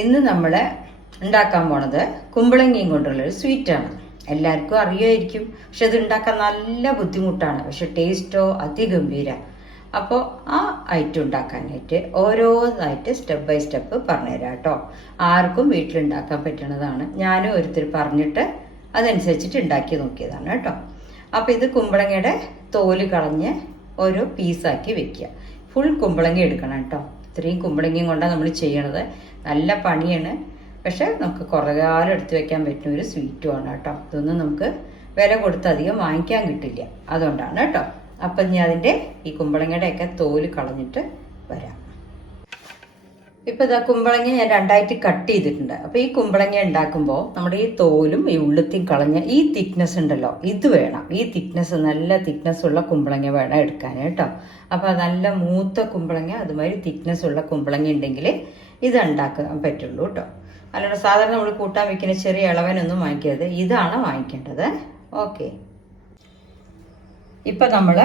ഇന്ന് നമ്മൾ ഉണ്ടാക്കാൻ പോണത് കുമ്പളങ്ങിയും കൊണ്ടുള്ളൊരു സ്വീറ്റാണ് എല്ലാവർക്കും അറിയുമായിരിക്കും പക്ഷെ ഇത് ഉണ്ടാക്കാൻ നല്ല ബുദ്ധിമുട്ടാണ്. പക്ഷെ ടേസ്റ്റോ അതിഗംഭീര. അപ്പോൾ ആ ഐറ്റം ഉണ്ടാക്കാനായിട്ട് ഓരോന്നായിട്ട് സ്റ്റെപ്പ് ബൈ സ്റ്റെപ്പ് പറഞ്ഞുതരാം കേട്ടോ. ആർക്കും വീട്ടിലുണ്ടാക്കാൻ പറ്റുന്നതാണ് ഞാനും ഒരുത്തർ പറഞ്ഞിട്ട് അതനുസരിച്ചിട്ട് ഉണ്ടാക്കി നോക്കിയതാണ് കേട്ടോ. അപ്പോൾ ഇത് കുമ്പളങ്ങയുടെ തോൽ കളഞ്ഞ് ഓരോ പീസാക്കി വെക്കുക. ഫുൾ കുമ്പളങ്ങ എടുക്കണം കേട്ടോ. ഇത്രയും കുമ്പളങ്ങയും കൊണ്ടാണ് നമ്മൾ ചെയ്യണത്. നല്ല പണിയാണ്. പക്ഷെ നമുക്ക് കുറേ കാലം എടുത്തു വെക്കാൻ പറ്റുന്ന ഒരു സ്വീറ്റുമാണ് കേട്ടോ. ഇതൊന്നും നമുക്ക് വില കൊടുത്ത് അധികം വാങ്ങിക്കാൻ കിട്ടില്ല. അതുകൊണ്ടാണ് കേട്ടോ. അപ്പം ഞാൻ അതിന്റെ ഈ കുമ്പളങ്ങയുടെ ഒക്കെ തോൽ കളഞ്ഞിട്ട് വരാം. ഇപ്പൊ ഇതാ കുമ്പളങ്ങ ഞാൻ രണ്ടായിട്ട് കട്ട് ചെയ്തിട്ടുണ്ട്. അപ്പൊ ഈ കുമ്പളങ്ങ ഉണ്ടാക്കുമ്പോൾ നമ്മുടെ ഈ തോലും ഈ ഉള്ളുത്തിയും കളഞ്ഞ ഈ തിക്നെസ് ഉണ്ടല്ലോ ഇത് വേണം. ഈ തിക്നെസ് നല്ല തിക്നെസ് ഉള്ള കുമ്പളങ്ങ വേണം എടുക്കാൻ കേട്ടോ. അപ്പൊ നല്ല മൂത്ത കുമ്പളങ്ങ അതുമാതിരി തിക്നെസ് ഉള്ള കുമ്പളങ്ങ ഉണ്ടെങ്കിൽ ഇത് ഉണ്ടാക്കാൻ പറ്റുള്ളൂ കേട്ടോ അല്ലാണ്ട് സാധാരണ നമ്മൾ കൂട്ടാൻ വെക്കുന്ന ചെറിയ ഇളവനൊന്നും വാങ്ങിക്കരുത്. ഇതാണ് വാങ്ങിക്കേണ്ടത്. ഓക്കെ. ഇപ്പൊ നമ്മൾ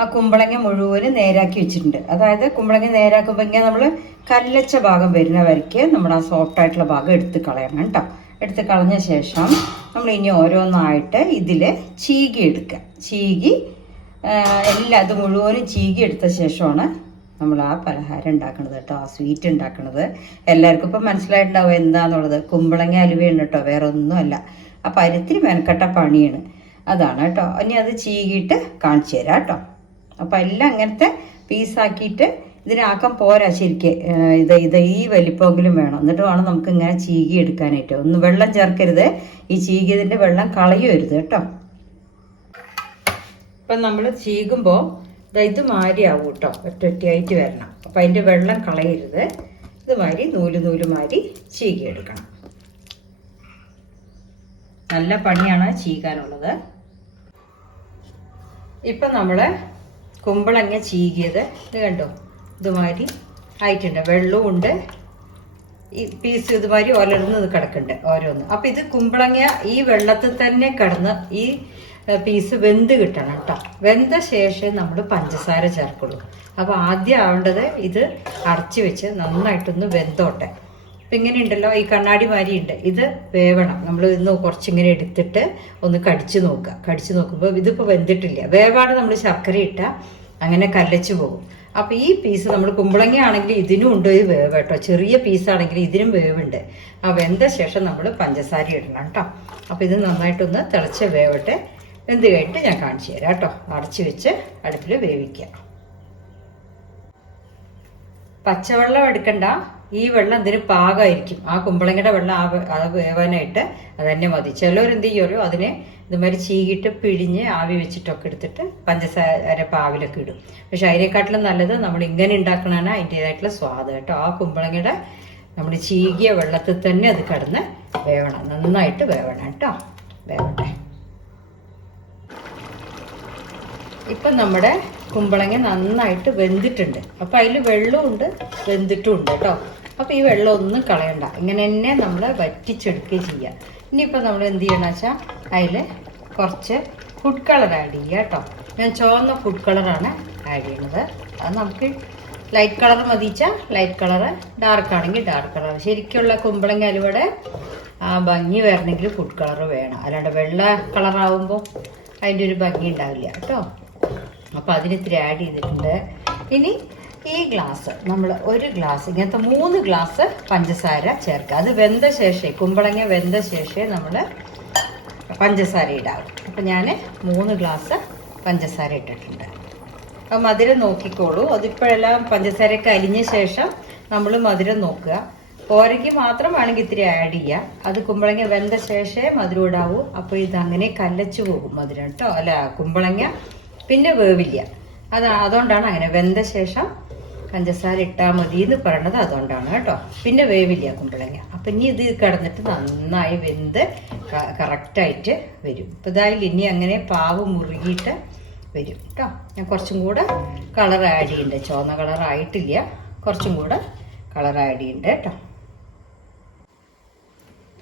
ആ കുമ്പളങ്ങ മുഴുവനും നേരാക്കി വെച്ചിട്ടുണ്ട്. അതായത് കുമ്പളങ്ങ നേരാക്കുമ്പോ ഇങ്ങനെ നമ്മൾ കല്ലച്ച ഭാഗം വരുന്ന വരയ്ക്ക് നമ്മൾ ആ സോഫ്റ്റ് ആയിട്ടുള്ള ഭാഗം എടുത്ത് കളയണം കേട്ടോ എടുത്ത് കളഞ്ഞ ശേഷം നമ്മൾ ഇനി ഓരോന്നായിട്ട് ഇതിൽ ചീകി എടുക്കുക. ചീകി എല്ലാം അത് മുഴുവനും ചീകി എടുത്ത ശേഷമാണ് നമ്മൾ ആ പലഹാരം ഉണ്ടാക്കണത് കേട്ടോ ആ സ്വീറ്റ് ഉണ്ടാക്കണത്. എല്ലാവർക്കും ഇപ്പം മനസ്സിലായിട്ടുണ്ടാവും എന്താന്നുള്ളത്. കുമ്പളങ്ങ അലുവയാണ് കേട്ടോ വേറെ ഒന്നുമല്ല ആ പരുത്തിരി മെനക്കെട്ട പണിയാണ്. അതാണ് കേട്ടോ. ഇനി അത് ചീകിയിട്ട് കാണിച്ചു തരാം കേട്ടോ. അപ്പം എല്ലാം അങ്ങനത്തെ പീസാക്കിയിട്ട് ഇതിനാക്കാൻ പോരാ ശരിക്ക്. ഇത് ഇത് ഈ വലിപ്പമെങ്കിലും വേണം. എന്നിട്ട് വേണം നമുക്ക് ഇങ്ങനെ ചീകി എടുക്കാനായിട്ട്. ഒന്ന് വെള്ളം ചേർക്കരുത്. ഈ ചീകിയതിന്റെ വെള്ളം കളയരുത് കേട്ടോ. ഇപ്പം നമ്മൾ ചീകുമ്പോൾ ഇത് മാരിയാവും കേട്ടോ. ഒറ്റൊറ്റയായിട്ട് വരണം. അപ്പം അതിന്റെ വെള്ളം കളയരുത്. ഇത് മാരി നൂൽ നൂൽ മാരി ചീകിയെടുക്കണം. നല്ല പണിയാണ് ചീകാനുള്ളത്. ഇപ്പം നമ്മൾ കുമ്പളങ്ങ ചീകിയത് ഇത് കണ്ടോ? ഇതുമാതിരി ആയിട്ടുണ്ട്. വെള്ളവും ഉണ്ട്. ഈ പീസ് ഇതുമാതിരി ഒലർന്ന് കിടക്കുന്നുണ്ട് ഓരോന്ന്. അപ്പം ഇത് കുമ്പളങ്ങ ഈ വെള്ളത്തിൽ തന്നെ കിടന്ന് ഈ പീസ് വെന്ത് കിട്ടണം കേട്ടോ. വെന്ത ശേഷം നമ്മൾ പഞ്ചസാര ചേർക്കുള്ളൂ. അപ്പോൾ ആദ്യം ആവേണ്ടത് ഇത് അടച്ചു വെച്ച് നന്നായിട്ടൊന്ന് വെന്തോട്ടെ. ഇപ്പം ഇങ്ങനെ ഉണ്ടല്ലോ ഈ കണ്ണാടി ഉണ്ട് ഇത് വേവണം. നമ്മൾ ഇന്ന് കുറച്ചിങ്ങനെ എടുത്തിട്ട് ഒന്ന് കടിച്ചു നോക്കുക. കടിച്ചു നോക്കുമ്പോൾ ഇതിപ്പോൾ വെന്തിട്ടില്ല. വേവാണ് നമ്മൾ ശർക്കര ഇട്ടാൽ അങ്ങനെ കല്ലച്ചു പോകും. അപ്പോൾ ഈ പീസ് നമ്മൾ കുമ്പളങ്ങ ആണെങ്കിൽ ഇതിനും ഉണ്ട് വേവ് കേട്ടോ. ചെറിയ പീസാണെങ്കിൽ ഇതിനും വേവുണ്ട്. ആ വെന്ത ശേഷം നമ്മൾ പഞ്ചസാര ഇടണം കേട്ടോ. അപ്പോൾ ഇത് നന്നായിട്ടൊന്ന് തിളച്ച് വേവട്ടെ. വെന്ത് കഴിഞ്ഞിട്ട് ഞാൻ കാണിച്ചു തരാം കേട്ടോ. അടച്ചു വെച്ച് അടുപ്പിൽ വേവിക്കാം. പച്ചവെള്ളം എടുക്കണ്ട. ഈ വെള്ളം ഇതിന് പാകമായിരിക്കും. ആ കുമ്പളങ്ങയുടെ വെള്ളം ആ അത് വേവാനായിട്ട് അത് തന്നെ മതി. ചിലവരെന്ത് ചെയ്യുമല്ലോ അതിനെ ഇതുമാതിരി ചീകിട്ട് പിഴിഞ്ഞ് ആവി വെച്ചിട്ടൊക്കെ എടുത്തിട്ട് പഞ്ചസാര പാവിലൊക്കെ ഇടും. പക്ഷെ അതിനെക്കാട്ടിലും നല്ലത് നമ്മൾ ഇങ്ങനെ ഉണ്ടാക്കണതാണ് അതിന്റെതായിട്ടുള്ള സ്വാദ് കേട്ടോ. ആ കുമ്പളങ്ങയുടെ നമ്മൾ ചീകിയ വെള്ളത്തിൽ തന്നെ അത് കടന്ന് വേവണം. നന്നായിട്ട് വേവണം കേട്ടോ. വേവട്ടെ. ഇപ്പം നമ്മുടെ കുമ്പളങ്ങ നന്നായിട്ട് വെന്തിട്ടുണ്ട്. അപ്പം അതിൽ വെള്ളമുണ്ട് വെന്തിട്ടും ഉണ്ട് കേട്ടോ. അപ്പം ഈ വെള്ളം ഒന്നും കളയണ്ട. ഇങ്ങനെ തന്നെ നമ്മൾ വറ്റിച്ചെടുക്കുകയും ചെയ്യാം. ഇനിയിപ്പോൾ നമ്മൾ എന്ത് ചെയ്യണം വെച്ചാൽ അതിൽ കുറച്ച് ഫുഡ് കളർ ആഡ് ചെയ്യുക കേട്ടോ. ഞാൻ ചുവന്ന ഫുഡ് കളറാണ് ആഡ് ചെയ്യുന്നത്. അത് നമുക്ക് ലൈറ്റ് കളർ മതിച്ചാൽ ലൈറ്റ് കളറ് ഡാർക്ക് ആണെങ്കിൽ ഡാർക്ക് കളർ ശരിക്കുള്ള കുമ്പളങ്ങ അലുവടെ ഭംഗി വരണമെങ്കിൽ ഫുഡ് കളർ വേണം. അല്ലാണ്ട് വെള്ള കളറാവുമ്പോൾ അതിന്റെ ഒരു ഭംഗി ഉണ്ടാവില്ല കേട്ടോ. അപ്പോൾ അതിലിത്തിരി ആഡ് ചെയ്തിട്ടുണ്ട്. ഇനി ഈ ഗ്ലാസ് നമ്മൾ ഒരു ഗ്ലാസ് ഇങ്ങനത്തെ മൂന്ന് ഗ്ലാസ് പഞ്ചസാര ചേർക്കുക. അത് വെന്ത ശേഷം കുമ്പളങ്ങ വെന്ത ശേഷം നമ്മൾ പഞ്ചസാര ഇടാവും. അപ്പം ഞാൻ മൂന്ന് ഗ്ലാസ് പഞ്ചസാര ഇട്ടിട്ടുണ്ട്. അപ്പം മധുരം നോക്കിക്കോളൂ. അതിപ്പോഴെല്ലാം പഞ്ചസാരയൊക്കെ അലിഞ്ഞ ശേഷം നമ്മൾ മധുരം നോക്കുക. പോരയ്ക്ക് മാത്രം വേണമെങ്കിൽ ഇത്തിരി ആഡ് ചെയ്യുക അത് കുമ്പളങ്ങ വെന്ത ശേഷമേ മധുരം ഇടാവൂ. അപ്പോൾ അങ്ങനെ കല്ലച്ചു പോകും മധുരം കേട്ടോ. അല്ല കുമ്പളങ്ങ പിന്നെ വേവില്ല. അത് അതുകൊണ്ടാണ് അങ്ങനെ വെന്ത ശേഷം പഞ്ചസാര ഇട്ടാൽ മതി എന്ന് പറയണത് അതുകൊണ്ടാണ് കേട്ടോ. പിന്നെ വേവില്ല കുമ്പളങ്ങ. അപ്പം ഇനി ഇത് കിടന്നിട്ട് നന്നായി വെന്ത് കറക്റ്റായിട്ട് വരും. ഇപ്പം ഇതായാലും ഇനി അങ്ങനെ പാവ് മുറുകിയിട്ട് വരും കേട്ടോ. ഞാൻ കുറച്ചും കൂടെ കളർ ആഡ് ചെയ്യുന്നുണ്ട് ചുവന്ന കളർ ആയിട്ടില്ല. കുറച്ചും കൂടെ കളർ ആഡ് ചെയ്യുന്നുണ്ട് കേട്ടോ.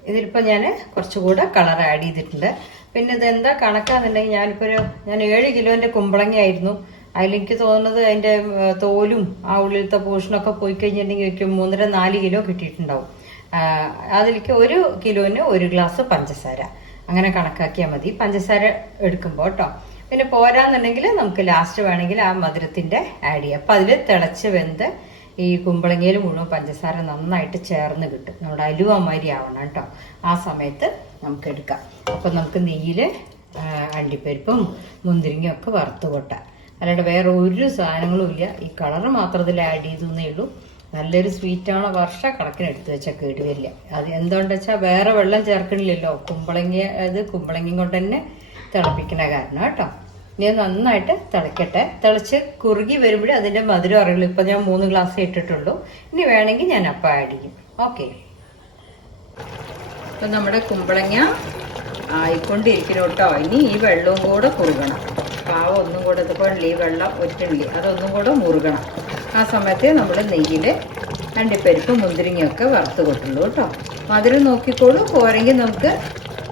ഇതിലിപ്പോൾ ഞാൻ കുറച്ചുകൂടെ കളർ ആഡ് ചെയ്തിട്ടുണ്ട്. പിന്നെ ഇതെന്താ കണക്കാന്നുണ്ടെങ്കിൽ ഞാനിപ്പോൾ ഒരു ഞാൻ ഏഴ് കിലോന്റെ കുമ്പളങ്ങയായിരുന്നു. അതിലെനിക്ക് തോന്നുന്നത് അതിന്റെ തോലും ആ ഉള്ളിലത്തെ പോഷണൊക്കെ പോയി കഴിഞ്ഞിട്ടുണ്ടെങ്കിൽ മൂന്നര നാല് കിലോ കിട്ടിയിട്ടുണ്ടാവും. അതിലേക്ക് ഒരു കിലോന് ഒരു ഗ്ലാസ് പഞ്ചസാര. അങ്ങനെ കണക്കാക്കിയാൽ മതി. പഞ്ചസാര എടുക്കുമ്പോൾ കേട്ടോ പിന്നെ പോരാന്നുണ്ടെങ്കിൽ നമുക്ക് ലാസ്റ്റ് വേണമെങ്കിൽ ആ മധുരത്തിന്റെ ആഡ് ചെയ്യാം. അപ്പം അതിൽ തിളച്ച് വെന്ത് ഈ കുമ്പളങ്ങയിൽ മുഴുവൻ പഞ്ചസാര നന്നായിട്ട് ചേർന്ന് കിട്ടും. നമ്മുടെ അലുവ മാതിരി ആവണം കേട്ടോ ആ സമയത്ത് നമുക്ക് എടുക്കാം അപ്പം നമുക്ക് നെയ്യിൽ അണ്ടിപ്പരിപ്പും മുന്തിരിങ്ങയും ഒക്കെ വറുത്ത് കൊട്ടാം. അല്ലാണ്ട് വേറെ ഒരു സാധനങ്ങളും ഇല്ല. ഈ കളറ് മാത്രം ഇതിൽ ആഡ് ചെയ്തെന്നേ ഉള്ളൂ. നല്ലൊരു സ്വീറ്റാണ് വർഷക്കണക്കിന് എടുത്തു വെച്ചാൽ കേടുവരില്ല അത് എന്തുകൊണ്ട് വെച്ചാൽ വേറെ വെള്ളം ചേർക്കണില്ലല്ലോ. കുമ്പളങ്ങ അത് കുമ്പളങ്ങയും കൊണ്ട് തന്നെ തിളപ്പിക്കണ കാരണം കേട്ടോ. ഇനി നന്നായിട്ട് തിളക്കട്ടെ. തിളച്ച് കുറുകി വരുമ്പോഴേ അതിന്റെ മധുരം അറിയുള്ളൂ. ഇപ്പം ഞാൻ മൂന്ന് ഗ്ലാസ് ഇട്ടിട്ടുള്ളൂ. ഇനി വേണമെങ്കിൽ ഞാൻ അപ്പം ആഡ് ചെയ്യും. ഓക്കെ ഇപ്പം നമ്മുടെ കുമ്പളങ്ങ ആയിക്കൊണ്ടിരിക്കണം കേട്ടോ ഇനി ഈ വെള്ളവും കൂടെ കുറുകണം. പാവം ഒന്നും കൂടെ ഇതുപോലെ ഈ വെള്ളം ഒറ്റുള്ളി അതൊന്നും കൂടെ മുറുകണം. ആ സമയത്ത് നമ്മൾ നെയ്യിൽ രണ്ടിപ്പരിപ്പ് മുന്തിരിങ്ങയൊക്കെ വറുത്ത് കൊട്ടുള്ളൂ കേട്ടോ. മധുരം നോക്കിക്കോളൂ. പോരെങ്കിൽ നമുക്ക്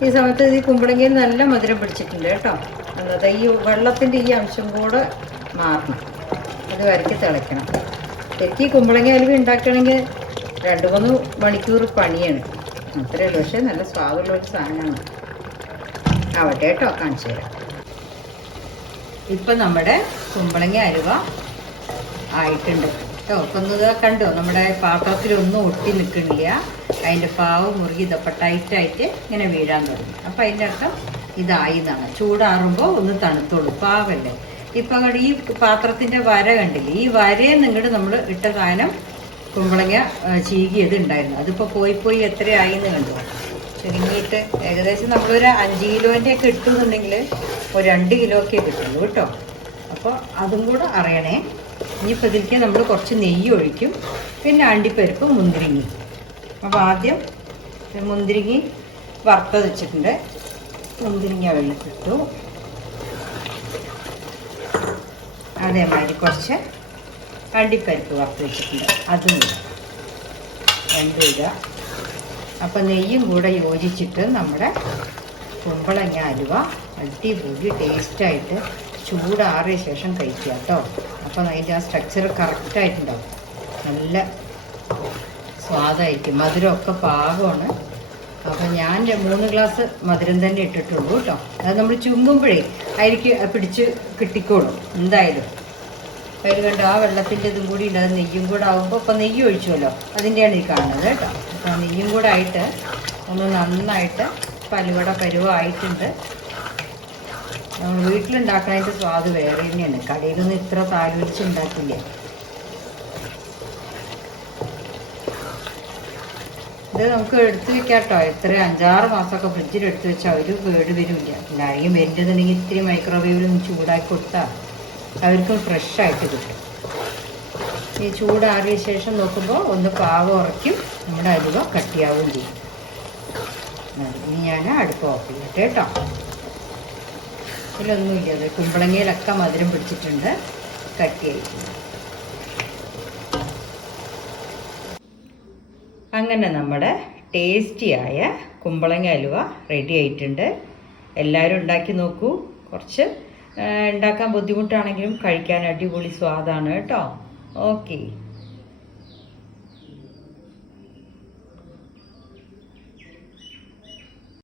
ഈ സമയത്ത് ഈ കുമ്പളങ്ങയിൽ നല്ല മധുരം പിടിച്ചിട്ടുണ്ട് കേട്ടോ. എന്നത് ഈ വെള്ളത്തിന്റെ ഈ അംശം കൂടെ മാറണം. അത് വരയ്ക്ക് തിളയ്ക്കണം. ശരിക്കും ഈ കുമ്പളങ്ങ അലുവ ഉണ്ടാക്കണമെങ്കിൽ രണ്ട് മൂന്ന് മണിക്കൂർ പണിയാണ്. അത്രയേ ഉള്ളൂ. നല്ല സ്വാദുള്ള ഒരു സാധനമാണ്. ആവട്ടെ കേട്ടോ. കാണിച്ചു തരാം. ഇപ്പം നമ്മുടെ കുമ്പളങ്ങ അരുവ ആയിട്ടുണ്ട്. കേട്ടോ ഇപ്പം കണ്ടോ നമ്മുടെ പാത്രത്തിലൊന്നും ഒട്ടി നിൽക്കണില്ല അതിന്റെ പാവ് മുറുകി ഇതപ്പം ടൈറ്റായിട്ട് ഇങ്ങനെ വീഴാൻ തുടങ്ങി. അപ്പം അതിന്റെ അർത്ഥം ഇതായി എന്നാണ്. ചൂടാറുമ്പോൾ ഒന്ന് തണുത്തോളൂ. പാവല്ലേ. ഇപ്പം ഈ പാത്രത്തിന്റെ വര കണ്ടില്ലേ? ഈ വരയെ നിങ്ങോട്ട് നമ്മൾ ഇട്ട സാധനം കുമ്പളങ്ങ ചീകിയത് ഉണ്ടായിരുന്നു. അതിപ്പോൾ പോയി പോയി എത്രയായി എന്ന് കണ്ടു. ചുരുങ്ങിയിട്ട് ഏകദേശം നമ്മളൊരു അഞ്ച് കിലോന്റെ ഒക്കെ ഇട്ടുന്നുണ്ടെങ്കിൽ ഒരു രണ്ട് കിലോ ഒക്കെ കിട്ടുള്ളൂ കേട്ടോ. അപ്പോൾ അതും കൂടെ അറിയണേ. ഇനിയിപ്പോൾ ഇതിലേക്ക് നമ്മൾ കുറച്ച് നെയ്യ് ഒഴിക്കും. പിന്നെ അണ്ടിപ്പരിപ്പ് മുന്തിരിങ്ങി. അപ്പോൾ ആദ്യം മുന്തിരിങ്ങി വറുത്തത് വെച്ചിട്ടുണ്ട് മുന്തിരിങ്ങ വെള്ളത്തിട്ടു അതേമാതിരി കുറച്ച് അണ്ടിപ്പരിപ്പ് വറുത്ത് വെച്ചിട്ടുണ്ട്. അതും രണ്ടും ഇടുക അപ്പം നെയ്യും കൂടെ യോജിച്ചിട്ട് നമ്മുടെ കുമ്പളങ്ങ അലുവ അടിപൊളി ടേസ്റ്റായിട്ട് ചൂടാറിയ ശേഷം കഴിക്കുക കേട്ടോ അപ്പം അതിന്റെ ആ സ്ട്രക്ചർ കറക്റ്റായിട്ടുണ്ടാവും നല്ല സ്വാദായിരിക്കും. മധുരമൊക്കെ പാകമാണ്. അപ്പം ഞാൻ മൂന്ന് ഗ്ലാസ് മധുരം തന്നെ ഇട്ടിട്ടുള്ളൂ കേട്ടോ അത് നമ്മൾ ചുങ്ങുമ്പോഴേ അതിലേക്ക് പിടിച്ച് കിട്ടിക്കോളും. എന്തായാലും. അതിൽ കണ്ടോ ആ വെള്ളത്തിന്റെ ഇതും കൂടി ഉണ്ട്. അത് നെയ്യും കൂടെ ആകുമ്പോൾ ഇപ്പം നെയ്യ് ഒഴിച്ചുവല്ലോ. അതിന്റെയാണ് ഈ കാണുന്നത് കേട്ടോ. അപ്പോൾ നെയ്യും കൂടെ ആയിട്ട് ഒന്ന് നന്നായിട്ട് പലുവട പരുവായിട്ടുണ്ട് നമ്മൾ വീട്ടിലുണ്ടാക്കണതിന്റെ സ്വാദ് വേറെ തന്നെയാണ്. കടയിലൊന്നും ഇത്ര താലോലിച്ച് ഉണ്ടാക്കില്ല. ഇത് നമുക്ക് എടുത്തു വെക്കാം കേട്ടോ. എത്ര അഞ്ചാറ് മാസമൊക്കെ ഫ്രിഡ്ജിൽ എടുത്തു വെച്ചാൽ ഒരു കേട് വരില്ല. ഉണ്ടായും വരുന്നതുണ്ടെങ്കിൽ ഇത്തിരി മൈക്രോവേവിൽ ഒന്ന് ചൂടാക്കി കൊടുത്താൽ അവർക്ക് ഫ്രഷ് ആയിട്ട് കിട്ടും. ഈ ചൂടാറിയ ശേഷം നോക്കുമ്പോൾ ഒന്ന് പാവ ഉറയ്ക്കും നമ്മുടെ അലുവ കട്ടിയാവുകയും ചെയ്യും. ഇനി ഞാൻ അടുപ്പ് ഓഫ് ചെയ്യട്ടെ കേട്ടോ. ഇതിലൊന്നുമില്ല അത് കുമ്പളങ്ങയിലൊക്കെ മധുരം പിടിച്ചിട്ടുണ്ട് കട്ടിയായി അങ്ങനെ നമ്മുടെ ടേസ്റ്റിയായ കുമ്പളങ്ങ അലുവ റെഡി ആയിട്ടുണ്ട്. എല്ലാവരും ഉണ്ടാക്കി നോക്കൂ. കുറച്ച് ഉണ്ടാക്കാൻ ബുദ്ധിമുട്ടാണെങ്കിലും കഴിക്കാൻ അടിപൊളി സ്വാദാണ് കേട്ടോ. ഓക്കെ.